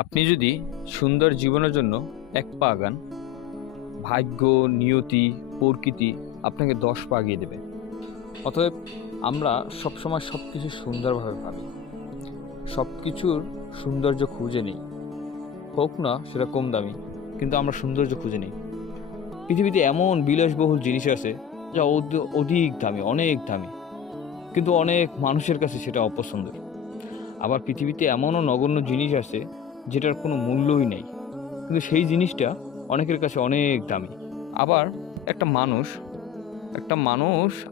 আপনি যদি সুন্দর জীবনের জন্য এক পা আগান, ভাগ্য, নিয়তি, প্রকৃতি আপনাকে 10 পা এগিয়ে দেবে। অতএব আমরা সবসময় সব কিছু সুন্দরভাবে ভাবি, সব কিছুর সৌন্দর্য খুঁজে নিই, হোক না সেটা কম দামি, কিন্তু আমরা সৌন্দর্য খুঁজে নিই। পৃথিবীতে এমন বিলাসবহুল জিনিস আছে যা অধিক দামি, অনেক দামি, কিন্তু অনেক মানুষের কাছে সেটা অপছন্দের। আবার পৃথিবীতে এমনও নগণ্য জিনিস আছে যেটার কোনো মূল্যই নেই, কিন্তু সেই জিনিসটা অনেকের কাছে অনেক দামি। আবার একটা মানুষ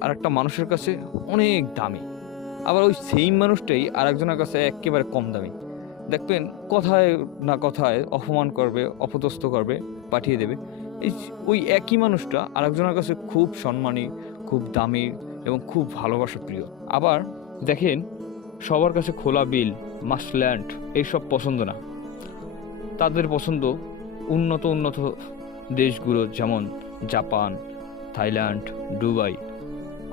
আর একটা মানুষের কাছে অনেক দামি, আবার ওই সেম মানুষটাই আর একজনের কাছে একেবারে কম দামি। দেখবেন কথায় না কথায় অপমান করবে, অপদস্থ করবে, পাঠিয়ে দেবে। এই ওই একই মানুষটা আরেকজনের কাছে খুব সম্মানী, খুব দামি এবং খুব ভালোবাসা প্রিয়। আবার দেখেন, সবার কাছে খোলা বিল, মাসল্যান্ড এইসব পছন্দ না। তাদের পছন্দ উন্নত উন্নত দেশগুলো, যেমন জাপান, থাইল্যান্ড, দুবাই।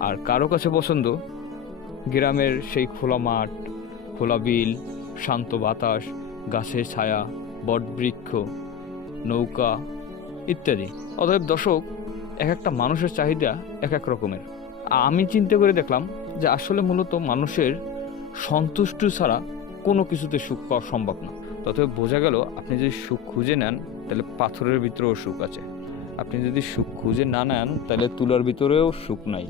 আর কারো কাছে পছন্দ গ্রামের সেই খোলা মাঠ, খোলা বিল, শান্ত বাতাস, গাছের ছায়া, বটবৃক্ষ, নৌকা ইত্যাদি। অতএব দর্শক, এক একটা মানুষের চাহিদা এক এক রকমের। আমি চিন্তা করে দেখলাম যে আসলে মূলত মানুষের সন্তুষ্টি ছাড়া কোনো কিছুতে সুখ পাওয়া সম্ভব না। ততএব বোঝা গেল, আপনি যদি সুখ খুঁজে নেন তাহলে পাথরের ভিতরেও সুখ আছে, আপনি যদি সুখ খুঁজে না নেন তাহলে তুলার ভিতরেও সুখ নাই।